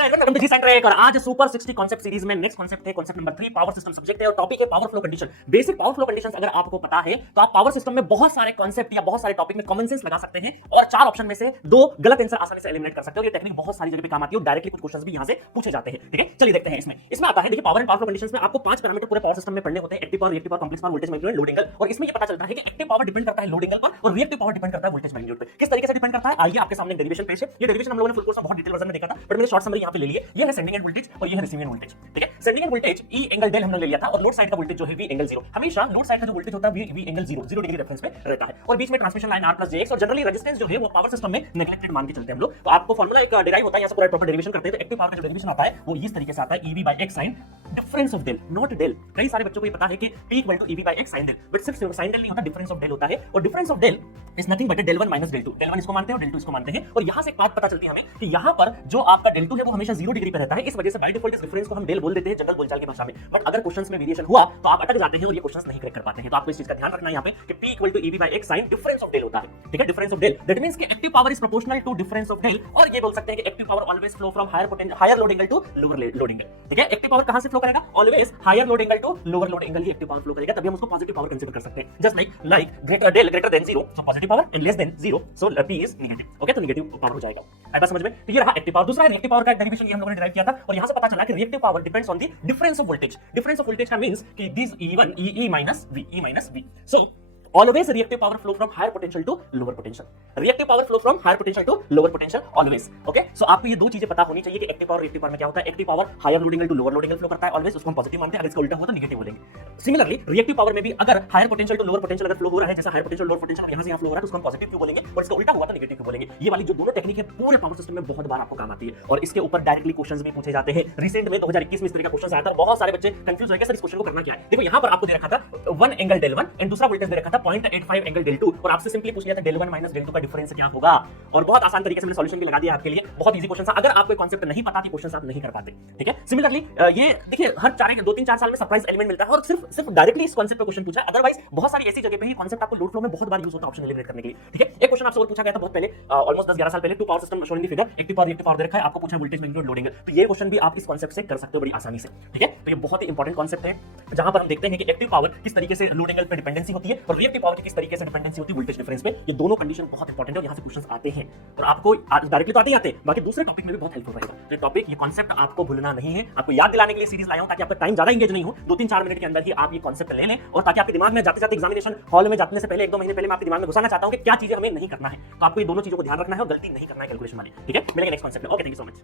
और आज super 60 concept series में नेक्स्ट कॉन्सेप्ट है concept number 3 power system subject है और टॉपिक है power flow condition. Basic power flow conditions अगर आपको पता है तो आप पावर सिस्टम में बहुत सारे कॉन्सेप्ट या बहुत सारे टॉपिक में कॉमन सेंस लगा सकते हैं और 4 ऑप्शन में से 2 गलत आंसर आसानी से एलिमिनेट कर सकते हो। ये टेक्निक बहुत सारी जगह पे काम आती है और डायरेक्टली कुछ क्वेश्चंस भी यहां से पूछे जाते हैं। ठीक है, चलिए देखते हैं। इसमें आता है, देखिए power and power flow conditions में आपको 5 पैरामीटर पूरे पावर सिस्टम में पढ़ने होते हैं। Active power, reactive power, complex power, voltage magnitude, load angle. और इसमें ये पता चलता है कि एक्टिव पावर डिपेंड करता है लोड एंगल पर और रिएक्टिव पावर डिपेंड करता है वोल्टेज मैग्नीट्यूड पे। किस तरीके से डिपेंड करता है, आइए आपके सामने डेरिवेशन पेश है। ये डेरिवेशन हम लोगों ने फुल कोर्स में बहुत डिटेल वर्जन में देखा था, बट मैंने शॉर्ट समरी यहां पे ले ली है। ये है सेंडिंग एंड वोल्टेज और ये है रिसीविंग एंड वोल्टेज। ठीक है, sending end voltage E angle del हमने ले लिया था और लोड साइड का वोल्टेज जो है वी एंगल 0। हमेशा लोड साइड का जो वोल्टेज होता है वी एंगल 0 डिग्री रेफरेंस पे रहता है और बीच में transmission line R plus JX और जनरली रेजिस्टेंस जो है वो पावर सिस्टम में नेग्लेक्टेड मान के चलते हैं हम लोग। तो आपको फार्मूला एक डिराइव होता है, यहां से पूरा प्रॉपर डेरिवेशन करते हैं। तो एक्टिव पावर का जो डेरिवेशन आता है वो इस तरीके से आता है, EV by X sin difference of del, not del. कई सारे बच्चों को ये पता है कि P equal to EV by X sin del, but सिर्फ sin डेल नहीं होता, डिफरेंस ऑफ डेल होता है। और difference of del is nothing but del 1 minus del 2। Del 1 इसको मानते हैं और डेल 2 इसको मानते हैं। और यहां से एक बात पता चलती है हमें कि यहां पर जो आपका डेल 2 है वो हमेशा 0 डिग्री पे रहता है। इस वजह से बाय डिफॉल्ट इस डिफरेंस को हम डेल बोल देते हैं जनरल बोलचाल की भाषा में। बट अगर क्वेश्चंस में वेरिएशन हुआ तो आप अटक जाते हैं और ये क्वेश्चंस नहीं क्रैक कर पाते हैं। तो आपको इस चीज का ध्यान रखना है यहां पे कि P equal to EV by X sin difference of del होता है। ठीक है, difference of del that means कि active power is proportional to difference of del. और ये बोल सकते हैं कि active power always flow from higher load angle to lower load angle. ठीक है, एक्टिव पावर कहां से फ्लो करेगा, always higher load angle to lower load angle ही एक्टिव पावर फ्लो करेगा, तभी हम उसको पॉजिटिव पावर कंसीडर कर सकते हैं। Just like greater del greater than 0 so positive power and less than 0 so P is negative. Okay, तो negative power हो जाएगा। आई बात समझ में? तो ये रहा एक्टिव पावर। दूसरा है रिएक्टिव पावर का डेरिवेशन, ये हम लोगों ने डिराइव किया था और यहां से पता चला कि reactive power depends on the difference of voltage. Difference of voltage का मींस कि this E minus V। So always reactive power flow from higher potential to lower potential. Reactive power flow from higher potential to lower potential always. Okay, so आपको ये दो चीजें पता होनी चाहिए कि एक्टिव पावर रिएक्टिव पावर में क्या होता है। Active power higher load angle to lower load angle flow करता है ऑलवेज, उसको हम पॉजिटिव मानते हैं। अगर इसका उल्टा हुआ तो नेगेटिव बोलेंगे। सिमिलरली रिएक्टिव पावर में भी अगर higher potential to lower potential अगर फ्लो हो रहा है, जैसा हायर पोटेंशियल लोअर पोटेंशियल यहां से यहां फ्लो हो रहा है, तो उसको हम पॉजिटिव क्यों बोलेंगे और इसका उल्टा हुआ तो नेगेटिव क्यों बोलेंगे। ये वाली जो दोनों टेक्निक है पूरे पावर सिस्टम में बहुत बार आपको काम आती है और इसके ऊपर डायरेक्टली क्वेश्चंस भी पूछे जाते हैं। रिसेंट में 2021 में इस तरह का क्वेश्चन आया था, बहुत सारे बच्चे कंफ्यूज हो गए सर इस क्वेश्चन को करना क्या है। देखो यहां पर आपको दे रखा था 1 एंगल डेल 1 एंड दूसरा वोल्टेज दे रखा था 0.85 एंगल डेल 2 और आपसे सिंपली पूछ लिया था डेल 1 माइनस डेल 2 का डिफरेंस क्या होगा। और बहुत आसान तरीके से मैंने सॉल्यूशन भी लगा दिया आपके लिए, बहुत इजी क्वेश्चन था। अगर आपको कॉन्सेप्ट नहीं पता तो क्वेश्चन आप नहीं कर पाते। ठीक है, सिमिलरली ये देखिए हर 2-3-4 साल में सरप्राइज एलिमेंट मिलता है और सिर्फ डायरेक्टली इस कॉन्सेप्ट पे क्वेश्चन पूछा है। अदरवाइज बहुत सारी ऐसी जगह पे ही कॉन्सेप्ट आपको लोड फ्लो में बहुत बार यूज होता है ऑप्शन एलिमिनेट करने के लिए। ठीक है, एक क्वेश्चन आपसे और पूछा गया था बहुत पहले, ऑलमोस्ट 10-11 साल पहले, two power system shown in the figure, active power reactive power दे रखा है, आपको पूछा वोल्टेज मैग्नीट्यूड लोड एंगल। तो ये क्वेश्चन भी आप इस कॉन्सेप्ट से कर सकते हो बड़ी आसानी से। ठीक है, तो ये बहुत ही इंपॉर्टेंट कॉन्सेप्ट है जहां पर हम देखते हैं कि एक्टिव पावर किस तरीके से लोड एंगल पे डिपेंडेंसी होती है और रिएक्टिव पावर की किस तरीके से डिपेंडेंसी होती है वोल्टेज डिफरेंस पे। ये दोनों कंडीशन बहुत इंपॉर्टेंट है और यहां से क्वेश्चंस आते हैं और आपको डायरेक्टली तो आते हैं, बाकी दूसरे टॉपिक में भी बहुत हेल्पफुल रहेगा। तो टॉपिक ये कॉन्सेप्ट आपको भूलना नहीं है, आपको याद दिलाने के लिए सीरीज लाया हूं ताकि आपका टाइम ज्यादा एंगेज नहीं हो। 2-3-4 मिनट के अंदर ही आप ये कॉन्सेप्ट ले लें और ताकि आपके दिमाग में जाते-जाते एग्जामिनेशन हॉल में जाने से पहले 1-2 महीने पहले मैं आपके दिमाग में घुसाना चाहता हूं कि क्या चीजें हमें नहीं करना है। तो आपको ये दोनों चीजों को ध्यान रखना है और गलती नहीं करना है कैलकुलेशन वाली। ठीक है, मिलेंगे नेक्स्ट कॉन्सेप्ट में। Okay, thank you so much.